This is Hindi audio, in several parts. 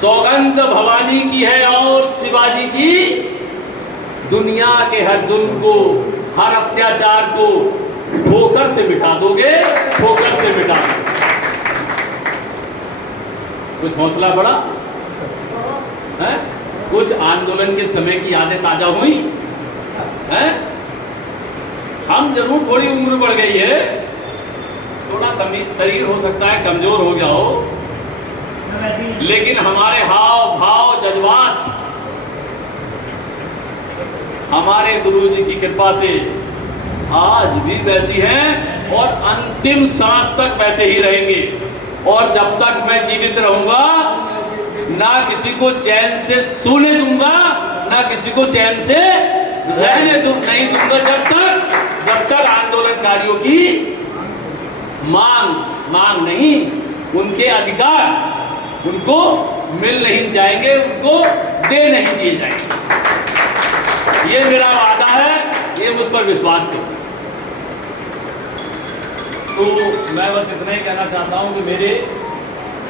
सौगंध भवानी की है और शिवाजी की, दुनिया के हर जुल्म को, हर अत्याचार को ठोकर से मिटा दोगे, ठोकर से मिटा दोगे। कुछ हौसला बढ़ा है? कुछ आंदोलन के समय की यादें ताजा हुई हैं? हम जरूर थोड़ी उम्र बढ़ गई है, थोड़ा शरीर हो सकता है कमजोर हो गया हो, लेकिन हमारे हाव भाव जज्बात हमारे गुरु जी की कृपा से आज भी वैसी हैं और अंतिम सांस तक वैसे ही रहेंगे। और जब तक मैं जीवित रहूंगा ना किसी को चैन से सोने दूंगा, ना किसी को चैन से रहने नहीं दूंगा, जब तक आंदोलनकारियों की मांग नहीं, उनके अधिकार उनको मिल नहीं जाएंगे, उनको दे नहीं दिए जाएंगे। ये मेरा वादा है, ये मुझ पर विश्वास करो। तो मैं बस इतना ही कहना चाहता हूं कि मेरे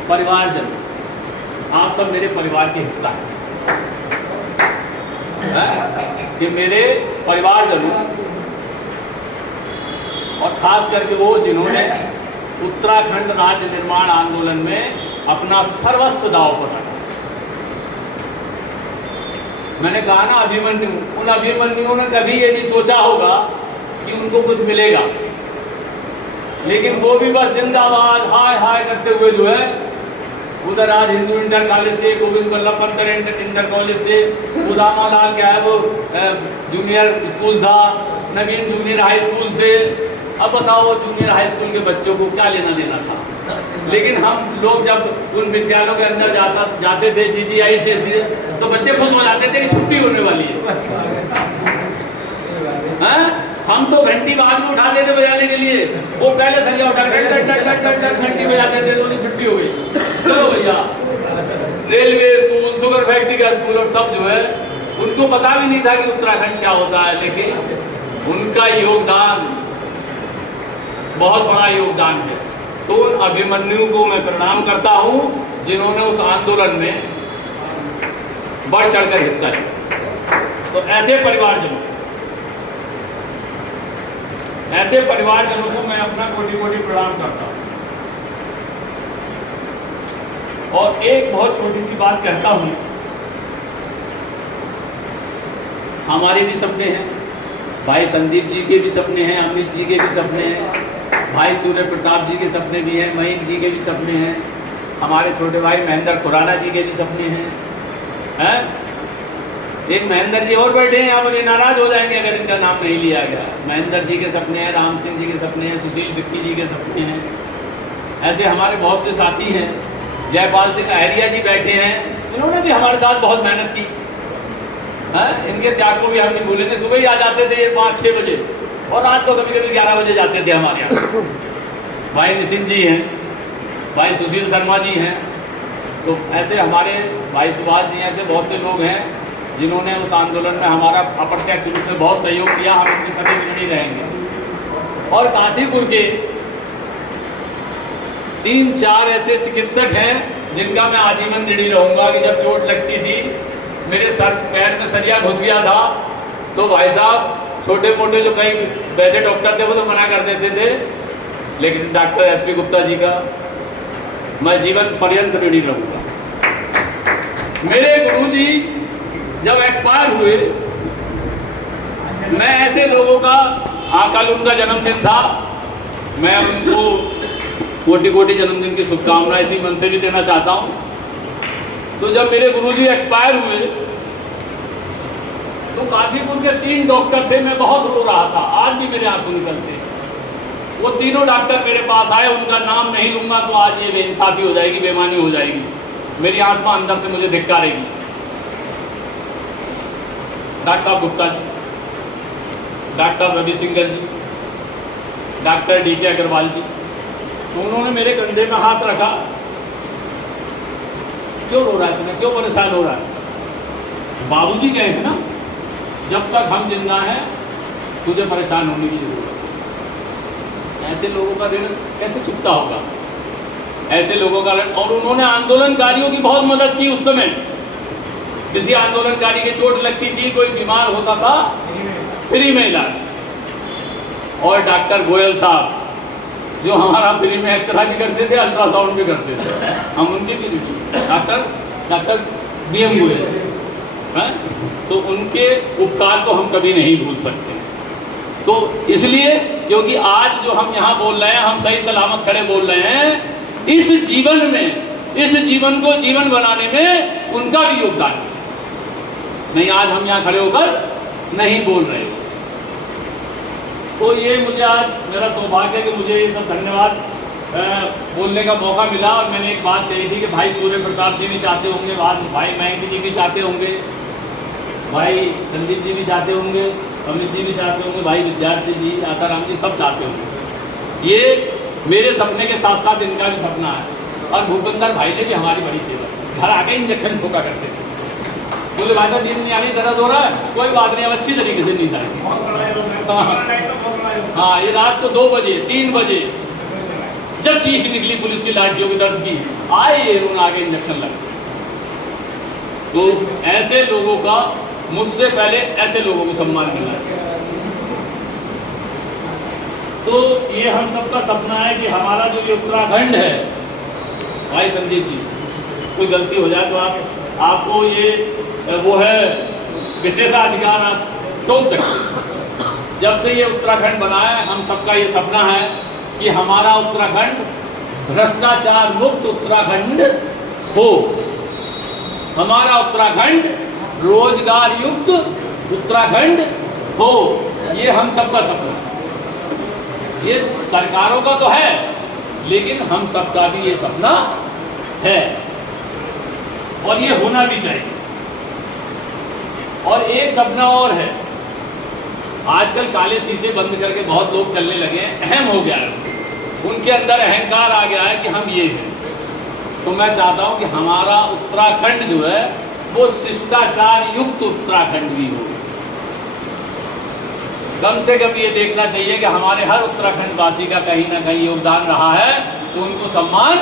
परिवारजन, आप सब मेरे परिवार के हिस्सा हैं, कि मेरे परिवारजनों और खास करके वो जिन्होंने उत्तराखंड राज्य निर्माण आंदोलन में अपना सर्वस्व दांव पर रखा। मैंने कहा ना अभिमन्यु, उन अभिमन्युओं ने कभी ये नहीं सोचा होगा कि उनको कुछ मिलेगा, लेकिन वो भी बस जिंदाबाद हाय हाय करते हुए जो है उधर आज हिंदू इंटर कॉलेज से, गोविंद वल्लभ पंत इंटर कॉलेज से, उदामा लाल क्या है वो जूनियर स्कूल था, नवीन जूनियर हाई स्कूल से। अब बताओ जूनियर हाई स्कूल के बच्चों को क्या लेना देना था, लेकिन हम लोग जब उन विद्यालयों के अंदर जाते थे जीजीआई से, तो बच्चे खुश हो जाते थे कि छुट्टी होने वाली है। हम तो घंटी बाद में उठाते थे बजाने के लिए, वो पहले सरिया उठा घंटी बजाते थे, तो छुट्टी हो गई, चलो भैया। रेलवे स्कूल, शुगर फैक्ट्री का स्कूल और सब जो है उनको पता भी नहीं था कि उत्तराखंड क्या होता है, लेकिन उनका योगदान बहुत बड़ा योगदान है। तो उन अभिमन्यु को मैं प्रणाम करता हूं जिन्होंने उस आंदोलन में बढ़ चढ़कर हिस्सा लिया। तो ऐसे परिवारजनों को मैं अपना कोटि कोटि प्रणाम करता हूं। और एक बहुत छोटी सी बात कहता हूं, हमारे भी सपने हैं, भाई संदीप जी के भी सपने हैं, अमित जी के भी सपने हैं, भाई सूर्य प्रताप जी के सपने भी हैं, मयंक जी के भी सपने हैं, हमारे छोटे भाई महेंद्र खुराना जी के भी सपने हैं। एक महेंद्र जी और बैठे हैं यहाँ पर, नाराज हो जाएंगे अगर इनका नाम नहीं लिया गया। महेंद्र जी के सपने हैं, राम सिंह जी के सपने हैं, सुशील विक्की जी के सपने हैं। ऐसे हमारे बहुत से साथी हैं, जयपाल सिंह अहरिया जी बैठे हैं, इन्होंने भी हमारे साथ बहुत मेहनत की है। इनके त्याग को भी हम नहीं भूलेंगे। सुबह ही आ जाते थे 5-6 बजे और रात को कभी कभी 11 बजे जाते थे हमारे यहाँ। भाई नितिन जी हैं, भाई सुशील शर्मा जी हैं, तो ऐसे हमारे भाई सुभाष जी, ऐसे बहुत से लोग हैं जिन्होंने उस आंदोलन में हमारा अप्रत्यक्ष रूप में बहुत सहयोग किया। हम इनके सभी ऋणी रहेंगे। और काशीपुर के 3-4 ऐसे चिकित्सक हैं जिनका मैं आजीवन ऋणी रहूंगा कि जब चोट लगती थी, मेरे सर पैर में सरिया घुस गया था, तो भाई साहब छोटे मोटे जो कई वैसे डॉक्टर थे वो तो मना कर देते थे, लेकिन डॉक्टर एसपी गुप्ता जी का मैं जीवन पर्यंत ऋणी रहूंगा। मेरे गुरुजी जब एक्सपायर हुए, मैं ऐसे लोगों का, कल उनका जन्मदिन था, मैं उनको कोटि कोटि जन्मदिन की शुभकामनाएं इसी मन से भी देना चाहता हूं। तो जब मेरे गुरुजी एक्सपायर हुए तो काशीपुर के 3 डॉक्टर थे, मैं बहुत रो रहा था, आज भी मेरे आंसू निकलते। वो तीनों डॉक्टर मेरे पास आए, उनका नाम नहीं लूंगा तो आज ये बेइंसाफी हो जाएगी, बेईमानी हो जाएगी, मेरी आत्मा अंदर से मुझे धिक्कारेगी। डॉक्टर साहब गुप्ता जी, डॉक्टर साहब रवि सिंगल जी, डॉक्टर DK अग्रवाल जी, तो उन्होंने मेरे कंधे में हाथ रखा। क्यों रो रहा है तुम्हें, क्यों परेशान हो रहा है? बाबूजी कहे हैं ना, जब तक हम जिंदा हैं तुझे परेशान होने की जरूरत है। ऐसे लोगों का ऋण कैसे चुकता होगा? ऐसे लोगों का, और उन्होंने आंदोलनकारियों की बहुत मदद की उस समय। किसी आंदोलनकारी के चोट लगती थी, कोई बीमार होता था, फ्री में इलाज। और डॉक्टर गोयल साहब जो हमारा फ्री में एक्सरे भी करते थे, अल्ट्रासाउंड भी करते थे, हम उनकी भी डॉक्टर BM गोयल हैं, तो उनके उपकार को हम कभी नहीं भूल सकते। तो इसलिए क्योंकि आज जो हम यहाँ बोल रहे हैं, हम सही सलामत खड़े बोल रहे हैं, इस जीवन में, इस जीवन को जीवन बनाने में उनका भी योगदान है। नहीं आज हम यहाँ खड़े होकर नहीं बोल रहे। तो ये मुझे आज मेरा सौभाग्य है कि मुझे ये सब धन्यवाद बोलने का मौका मिला। और मैंने एक बात कही थी कि भाई सूर्य प्रताप जी भी चाहते होंगे, भाई मयंक जी भी चाहते होंगे, भाई संदीप जी भी चाहते होंगे, अमित जी भी चाहते होंगे, भाई विद्यार्थी जी, आसाराम जी सब चाहते होंगे। ये मेरे सपने के साथ साथ इनका भी सपना है। और भूपेंद्र भाई ने भी हमारी बड़ी सेवा, घर आके इंजेक्शन ठोका करते थे, बोले भाई साहब नींद नहीं आ रही, दर्द हो रहा है, कोई बात नहीं, अब अच्छी तरीके से नींद आएगी। हाँ ये रात को 2 बजे 3 बजे जब चीख निकली पुलिस की लाठियों की दर्द की, आए आगे इंजेक्शन लग। तो ऐसे लोगों का, मुझसे पहले ऐसे लोगों को सम्मान मिलना चाहिए। तो ये हम सबका सपना है कि हमारा जो ये उत्तराखंड है, भाई संदीप जी कोई गलती हो जाए तो आपको ये वो है विशेषाधिकार, आप टोक सकते। जब से ये उत्तराखंड बना है, हम सबका ये सपना है कि हमारा उत्तराखंड भ्रष्टाचार मुक्त उत्तराखंड हो, हमारा उत्तराखंड रोजगार युक्त उत्तराखंड हो। ये हम सबका सपना है। ये सरकारों का तो है, लेकिन हम सबका भी ये सपना है और ये होना भी चाहिए। और एक सपना और है, आजकल काले शीशे बंद करके बहुत लोग चलने लगे हैं, अहम हो गया है, उनके अंदर अहंकार आ गया है कि हम ये हैं। तो मैं चाहता हूं कि हमारा उत्तराखंड जो है वो शिष्टाचार युक्त उत्तराखंड भी हो। कम से कम ये देखना चाहिए कि हमारे हर उत्तराखंड वासी का कहीं ना कहीं योगदान रहा है, तो उनको सम्मान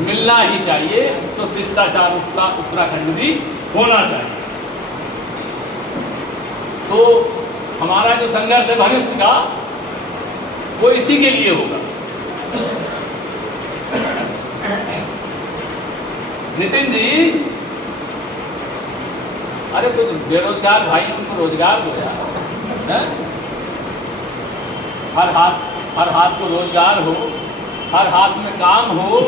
मिलना ही चाहिए। तो शिष्टाचार उत्तराखंड भी होना चाहिए। तो हमारा जो संघर्ष है भविष्य का, वो इसी के लिए होगा। नितिन जी, अरे कुछ बेरोजगार भाई उनको रोजगार दो यार, हर हाथ को रोजगार हो, हर हाथ में काम हो।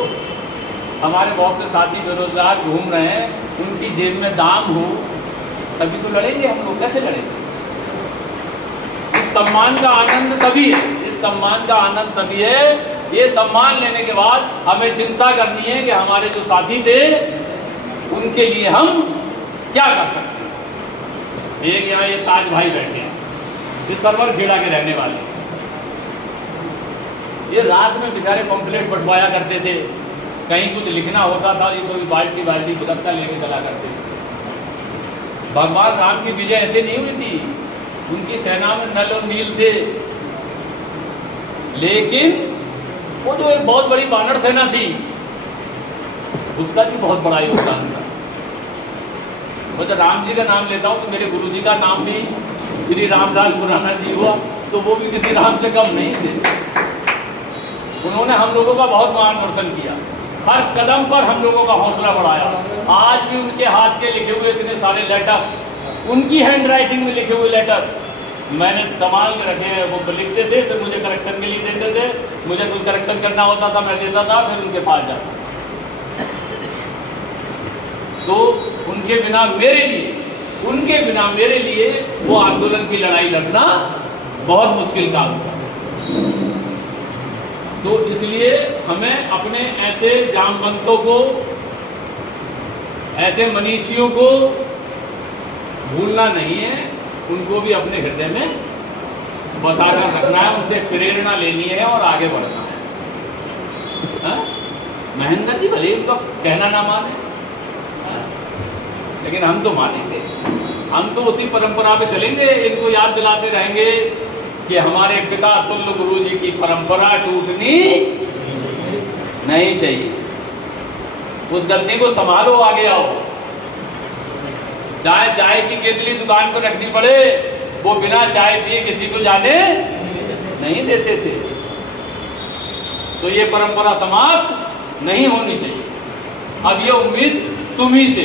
हमारे बहुत से साथी बेरोजगार घूम रहे हैं, उनकी जेब में दाम हो, तभी तो लड़ेंगे हम लोग। कैसे लड़ेंगे? इस सम्मान का आनंद तभी है, इस सम्मान का आनंद तभी है। ये सम्मान लेने के बाद हमें चिंता करनी है कि हमारे जो साथी थे उनके लिए हम क्या कर सकते हैं। एक यहाँ ये ताज भाई बैठे हैं, ये सरवर खेड़ा के रहने वाले, ये रात में बेचारे पंपलेट बंटवाया करते थे, कहीं कुछ लिखना होता था, ये कोई बाल्टी बुदक्का लेके चला करते थे। भगवान राम की विजय ऐसे नहीं हुई थी, उनकी सेना में नल और नील थे, लेकिन वो जो एक बहुत बड़ी वानर सेना थी, उसका भी बहुत बड़ा योगदान था। वो जब राम जी का नाम लेता हूँ तो मेरे गुरु जी का नाम भी श्री रामदास खुराना जी हुआ, तो वो भी किसी राम से कम नहीं थे। उन्होंने हम लोगों का बहुत मार्गदर्शन किया, हर कदम पर हम लोगों का हौसला बढ़ाया। आज भी उनके हाथ के लिखे हुए इतने सारे लेटर, उनकी हैंड राइटिंग में लिखे हुए लेटर मैंने संभाल के रखे हैं। वो लिखते थे, फिर मुझे करेक्शन के लिए देते थे, मुझे कुछ करेक्शन करना होता था मैं देता था, फिर उनके पास जाता। तो उनके बिना मेरे लिए वो आंदोलन की लड़ाई लड़ना बहुत मुश्किल काम था। तो इसलिए हमें अपने ऐसे जामवंतों को, ऐसे मनीषियों को भूलना नहीं है, उनको भी अपने हृदय में बसाकर रखना है, उनसे प्रेरणा लेनी है और आगे बढ़ना है। महेंद्र जी भले उनका कहना ना माने, लेकिन हम तो मानेंगे, हम तो उसी परंपरा पे चलेंगे। इनको याद दिलाते रहेंगे कि हमारे पिता तुल्य गुरु जी की परंपरा टूटनी नहीं चाहिए। उस गलती को संभालो, आगे आओ। चाहे चाय की केतली दुकान पर रखनी पड़े, वो बिना चाय पिए किसी को जाने नहीं देते थे। तो ये परंपरा समाप्त नहीं होनी चाहिए। अब ये उम्मीद तुम्ही से,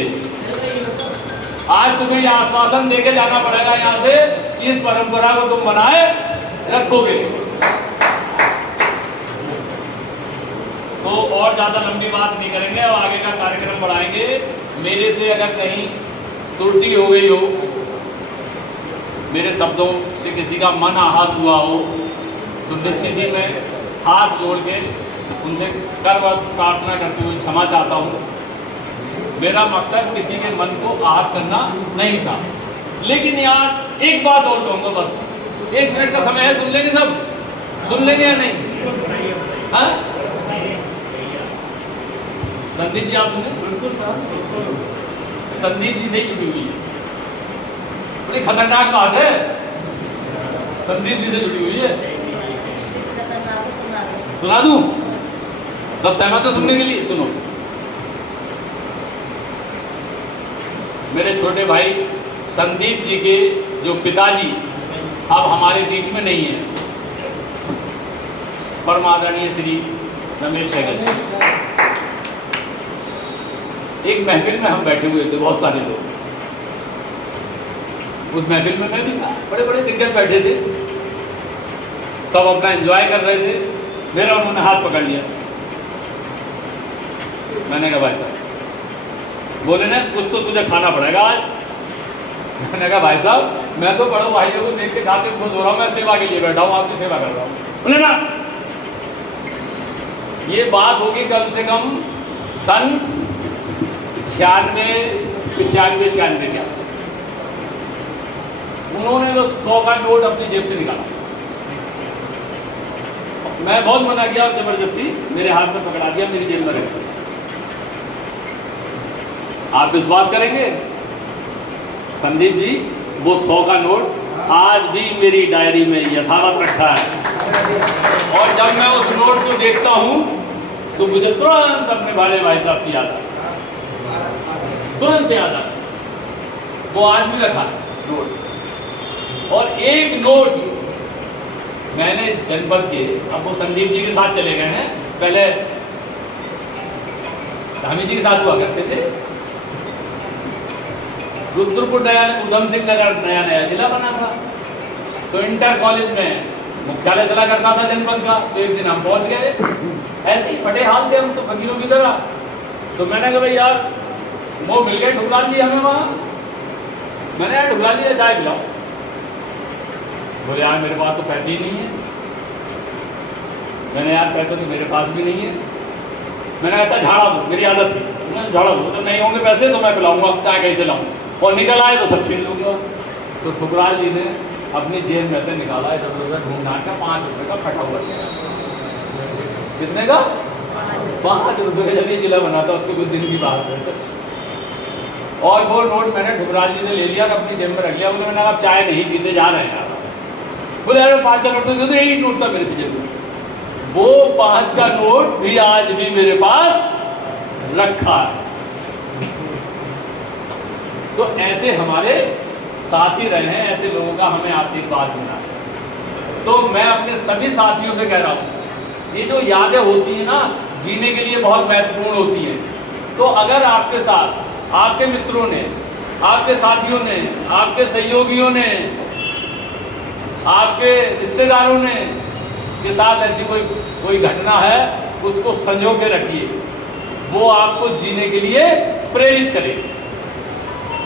आज तुम्हें ये आश्वासन देके जाना पड़ेगा यहाँ से कि इस परंपरा को तुम बनाए रखोगे। तो और ज्यादा लंबी बात नहीं करेंगे, और आगे का कार्यक्रम बढ़ाएंगे। मेरे से अगर कहीं त्रुटि हो गई हो, मेरे शब्दों से किसी का मन आहत हुआ हो, तो निश्चित ही मैं हाथ जोड़ के उनसे करवत प्रार्थना करते हुए क्षमा चाहता हूँ। मेरा मकसद किसी के मन को आहत करना नहीं था। लेकिन यार एक बात और कहूँगा, बस 1 मिनट का समय है, सुन लेंगे सब? सुन लेंगे या नहीं? हाँ संदीप जी, आप सुने? बिल्कुल सर, संदीप जी से ही जुड़ी हुई है। बड़ी खतरनाक बात है, संदीप जी से जुड़ी हुई है। सुना दूं? सब सहमत हो सुनने के लिए? सुनो। मेरे छोटे भाई संदीप जी के जो पिताजी अब हमारे बीच में नहीं है, परम आदरणीय श्री रमेश सहगल जी, एक महफिल में हम बैठे हुए थे, बहुत सारे लोग। उस महफिल में मैं भी था, बड़े बड़े दिग्गज बैठे थे, सब अपना एंजॉय कर रहे थे। मेरा उन्होंने हाथ पकड़ लिया। मैंने कहा भाई साहब, बोले ना कुछ तो तुझे खाना पड़ेगा आज। मैंने कहा भाई साहब, मैं तो बड़ों भाइयों को देख के खाते खुश हो रहा हूँ, मैं सेवा के लिए बैठा हूँ, आपकी सेवा कर रहा हूँ। बोले ना, ये बात होगी कम से कम सन 96, 95 के। उन्होंने वो 100 का नोट अपनी जेब से निकाला। मैं बहुत मना किया और जबरदस्ती मेरे हाथ में पकड़ा दिया, मेरी जेब में रख दिया। आप विश्वास करेंगे संदीप जी, वो 100 का नोट आज भी मेरी डायरी में यथावत रखा है। और जब मैं उस नोट को देखता हूं तो मुझे तुरंत अपने बड़े भाई साहब की याद आती, तुरंत याद आती। वो आज भी रखा है नोट। और एक नोट मैंने जनपद के, अब वो संदीप जी के साथ चले गए हैं, पहले धामी जी के साथ हुआ करते थे। रुद्रपुर नया, उधम सिंह नगर नया जिला बना था, तो इंटर कॉलेज में मुख्यालय चला करता था जनपद का। तो एक दिन हम पहुंच गए, ऐसे ही फटे हाल थे हम तो फकीरों की तरह। तो मैंने कहा भाई यार, वो मिल गए, ढुकला लिया हमें वहाँ। मैंने यार ढुकला लिया, चाय पिलाओ। बोले यार मेरे पास तो पैसे ही नहीं है। मैंने यार पैसे तो मेरे पास भी नहीं है। मैंने अच्छा झाड़ा दो, मेरी आदत थी, झाड़ा दो, तो नहीं होंगे पैसे तो मैं पिलाऊंगा, चाय कैसे लाऊं, और निकल आए तो सब छीन लूंगा। तो ठुकराल जी ने अपनी जेब में से निकाला, इधर उधर ढूंढ ढांड का 5 रुपये का फटा हुआ। कितने का? 5 रुपये का। जब ये जिला बना था उसके कुछ दिन की बात है। और वो नोट मैंने ठुकराल जी से ले लिया, अपनी जेब में रख लिया। उन्होंने कहा आप चाय नहीं पीते जा रहे हैं। बोले यार 5 का नोट तो दे दो, यही नोट था मेरे पीछे। वो 5 का नोट भी आज भी मेरे पास रखा है। तो ऐसे हमारे साथी रहे हैं, ऐसे लोगों का हमें आशीर्वाद मिला है। तो मैं अपने सभी साथियों से कह रहा हूँ, ये जो यादें होती हैं ना, जीने के लिए बहुत महत्वपूर्ण होती हैं। तो अगर आपके साथ आपके मित्रों ने, आपके साथियों ने, आपके सहयोगियों ने, आपके रिश्तेदारों ने के साथ ऐसी कोई घटना है, उसको संजो के रखिए। वो आपको जीने के लिए प्रेरित करेगी,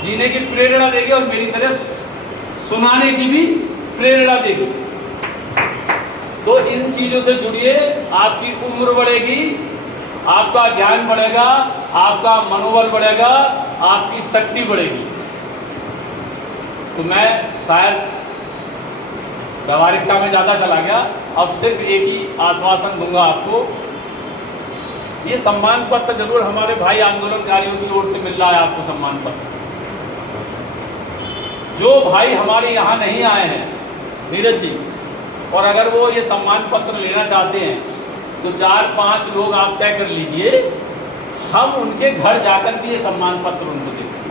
जीने की प्रेरणा देगी, और मेरी तरह सुनाने की भी प्रेरणा देगी। तो इन चीजों से जुड़िए, आपकी उम्र बढ़ेगी, आपका ज्ञान बढ़ेगा, आपका मनोबल बढ़ेगा, आपकी शक्ति बढ़ेगी। तो मैं शायद व्यावहारिकता में ज़्यादा चला गया, अब सिर्फ एक ही आश्वासन दूंगा आपको। ये सम्मान पत्र जरूर हमारे भाई आंदोलनकारियों की ओर से मिल रहा है आपको सम्मान पत्र। जो भाई हमारे यहाँ नहीं आए हैं नीरज जी, और अगर वो ये सम्मान पत्र लेना चाहते हैं तो 4-5 लोग आप तय कर लीजिए, हम उनके घर जाकर भी ये सम्मान पत्र उनको देते हैं।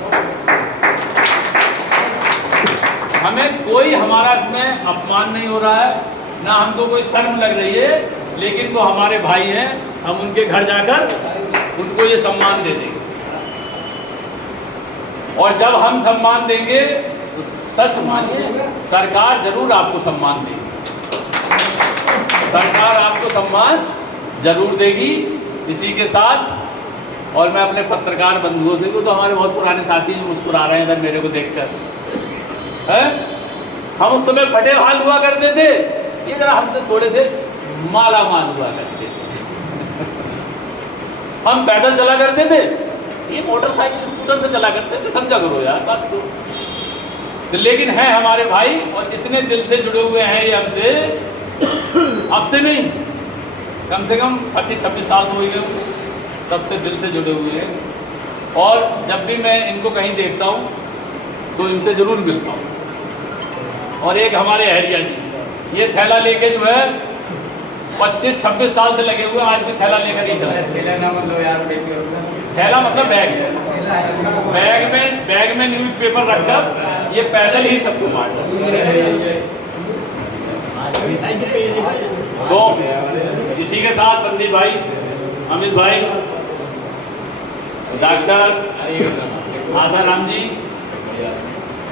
हमें कोई हमारा इसमें अपमान नहीं हो रहा है, ना हमको कोई शर्म लग रही है, लेकिन वो हमारे भाई हैं, हम उनके घर जाकर उनको ये सम्मान दे देंगे। और जब हम सम्मान देंगे तो सच मानिए सरकार जरूर आपको सम्मान देगी, सरकार आपको सम्मान जरूर देगी। इसी के साथ और मैं अपने पत्रकार बंधुओं से, वो तो हमारे बहुत पुराने साथी जो मुस्कुरा रहे हैं इधर मेरे को देखकर, हैं? हम उस समय फटे हाल हुआ करते थे, ये जरा हमसे थोड़े से माला माल हुआ करते थे। हम पैदल चला करते थे, ये मोटरसाइकिल स्कूटर से चला करते थे, समझा करो यार बात तो लेकिन है हमारे भाई और इतने दिल से जुड़े हुए हैं ये हमसे, अब से नहीं, कम से कम 25-26 साल हो गए, तब से दिल से जुड़े हुए हैं। और जब भी मैं इनको कहीं देखता हूँ तो इनसे ज़रूर मिलता हूँ। और एक हमारे हरिया जी, ये थैला लेके जो है 25-26 साल से लगे हुए, आज भी थैला लेकर ही चला। थैला मतलब बैग में न्यूज़पेपर रखकर ये पैदल ही सबको बांटता। तो इसी के साथ संदीप भाई, अमित भाई, डॉक्टर आसाराम जी,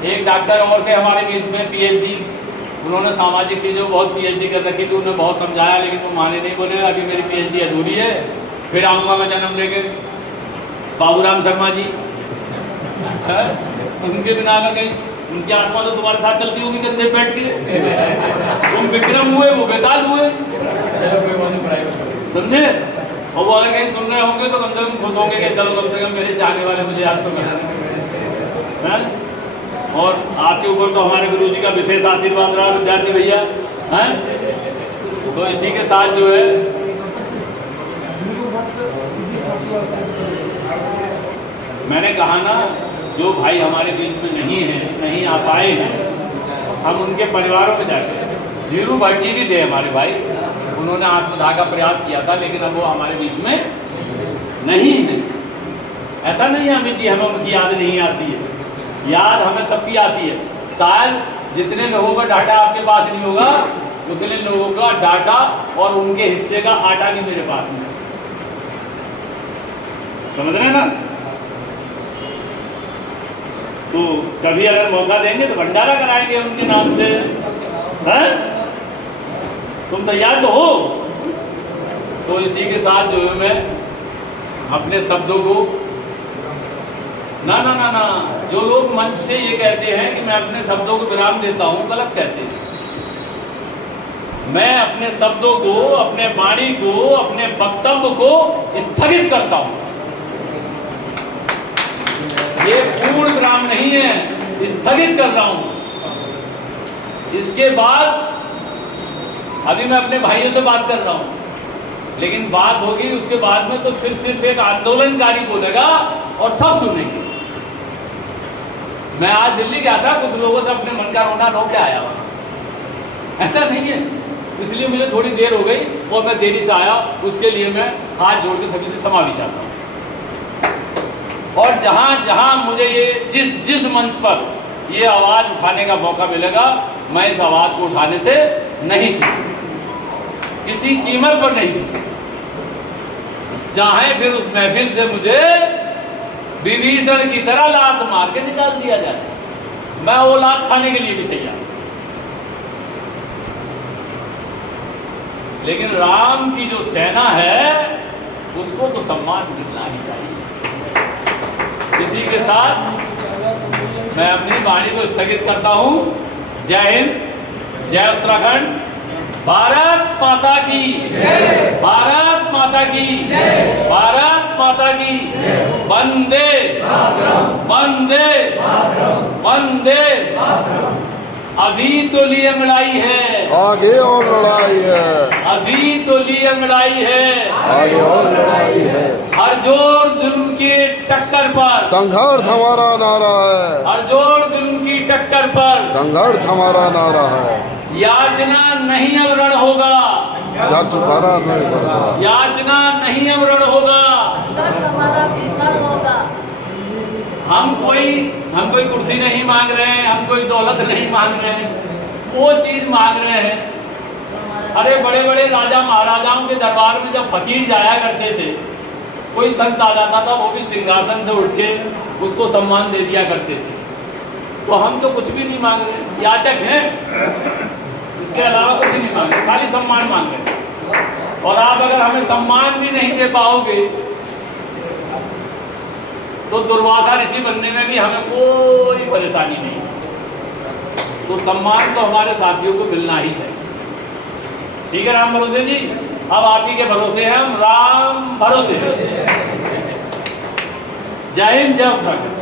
एक डॉक्टर और थे हमारे बीच में पीएचडी, उन्होंने सामाजिक चीज़ों बहुत पीएचडी कर रखी थी, उन्होंने बहुत समझाया लेकिन वो माने नहीं, बोले अभी मेरी पीएचडी अधूरी है, फिर आऊँगा मैं जन्म लेके। बाबूराम शर्मा जी, उनके बिना अगर कहीं उनकी आत्मा तो तुम्हारे साथ चलती होगी, कंधे बैठती है, तुम विक्रम हुए वो बेताल हुए, समझे? और वो अगर कहीं सुन रहे होंगे तो कम से कम खुश होंगे कि चलो कम से कम मेरे चाहने वाले मुझे याद तो कर। और आपके ऊपर तो हमारे गुरु जी का विशेष आशीर्वाद रहा विद्यार्थी भैया, हैं? तो इसी के साथ जो है मैंने कहा ना, जो भाई हमारे बीच में नहीं है, नहीं आ पाए हैं, हम उनके परिवारों में जाते हैं। धीरू भट्ट जी भी थे हमारे भाई, उन्होंने आत्मदाह का प्रयास किया था, लेकिन अब वो हमारे बीच में नहीं है। ऐसा नहीं है अमित जी हमें उनकी याद नहीं आती है, याद हमें सबकी आती है। शायद जितने लोगों का डाटा आपके पास नहीं होगा, उतने लोगों का डाटा और उनके हिस्से का आटा भी मेरे पास में, समझ रहे हैं ना? तो कभी अगर मौका देंगे तो भंडारा कराएंगे उनके नाम से, हैं? तुम तैयार तो हो? तो इसी के साथ जो है मैं अपने शब्दों को ना ना ना ना, जो लोग मंच से ये कहते हैं कि मैं अपने शब्दों को विराम देता हूँ, गलत कहते हैं। मैं अपने शब्दों को, अपने वाणी को, अपने वक्तव्य को स्थगित करता हूँ। ये पूर्ण विराम नहीं है, स्थगित कर रहा हूँ। इसके बाद अभी मैं अपने भाइयों से बात कर रहा हूँ, लेकिन बात होगी उसके बाद में तो फिर सिर्फ एक आंदोलनकारी बोलेगा और सब सुनेंगे। मैं आज दिल्ली गया था, कुछ लोगों से अपने मन का रोना रो के आया वहाँ। ऐसा नहीं है, इसलिए मुझे थोड़ी देर हो गई और मैं देरी से आया, उसके लिए मैं हाथ जोड़ के सभी से क्षमा भी चाहता हूँ। और जहाँ जहाँ मुझे ये जिस मंच पर ये आवाज़ उठाने का मौका मिलेगा, मैं इस आवाज़ को उठाने से नहीं चूकूं, किसी कीमत पर नहीं चूकूं। चाहे फिर उस महफिल से मुझे विभीषण की तरह लात मार के निकाल दिया जाए, मैं वो लात खाने के लिए भी तैयार। लेकिन राम की जो सेना है उसको तो सम्मान मिलना ही चाहिए। इसी के साथ मैं अपनी वाणी को स्थगित करता हूँ। जय हिंद, जय उत्तराखंड, भारत माता की जय, भारत माता की जय, भारत माता की जय। वंदे वंदे वंदे। अभी तो लिए लड़ाई है, आगे और लड़ाई है, अभी तो लिए लड़ाई है, आगे और लड़ाई है। हर जोर जुल्म की टक्कर पर संघर्ष हमारा नारा है, हर जोर जुल्म की टक्कर पर संघर्ष हमारा नारा है। याचना नहीं अब रण होगा, डर छुपाना नहीं पड़ता, याचना नहीं अब रण होगा, संघर्ष हमारा कोई कुर्सी नहीं मांग रहे हैं, हम कोई दौलत नहीं मांग रहे हैं, वो चीज़ मांग रहे हैं। अरे बड़े बड़े राजा महाराजाओं के दरबार में जब फकीर जाया करते थे, कोई संत आ जाता था, वो भी सिंहासन से उठ के उसको सम्मान दे दिया करते थे। तो हम तो कुछ भी नहीं मांग रहे, याचक हैं, इसके अलावा कुछ नहीं मांग रहे, खाली सम्मान मांग रहे। और आप अगर हमें सम्मान भी नहीं दे पाओगे तो दुर्वासा ऋषि बनने में भी हमें कोई परेशानी नहीं। तो सम्मान तो हमारे साथियों को मिलना ही चाहिए। ठीक है राम भरोसे जी, अब आप ही के भरोसे हैं हम, राम भरोसे। जय हिंद, जय उत्तराखंड।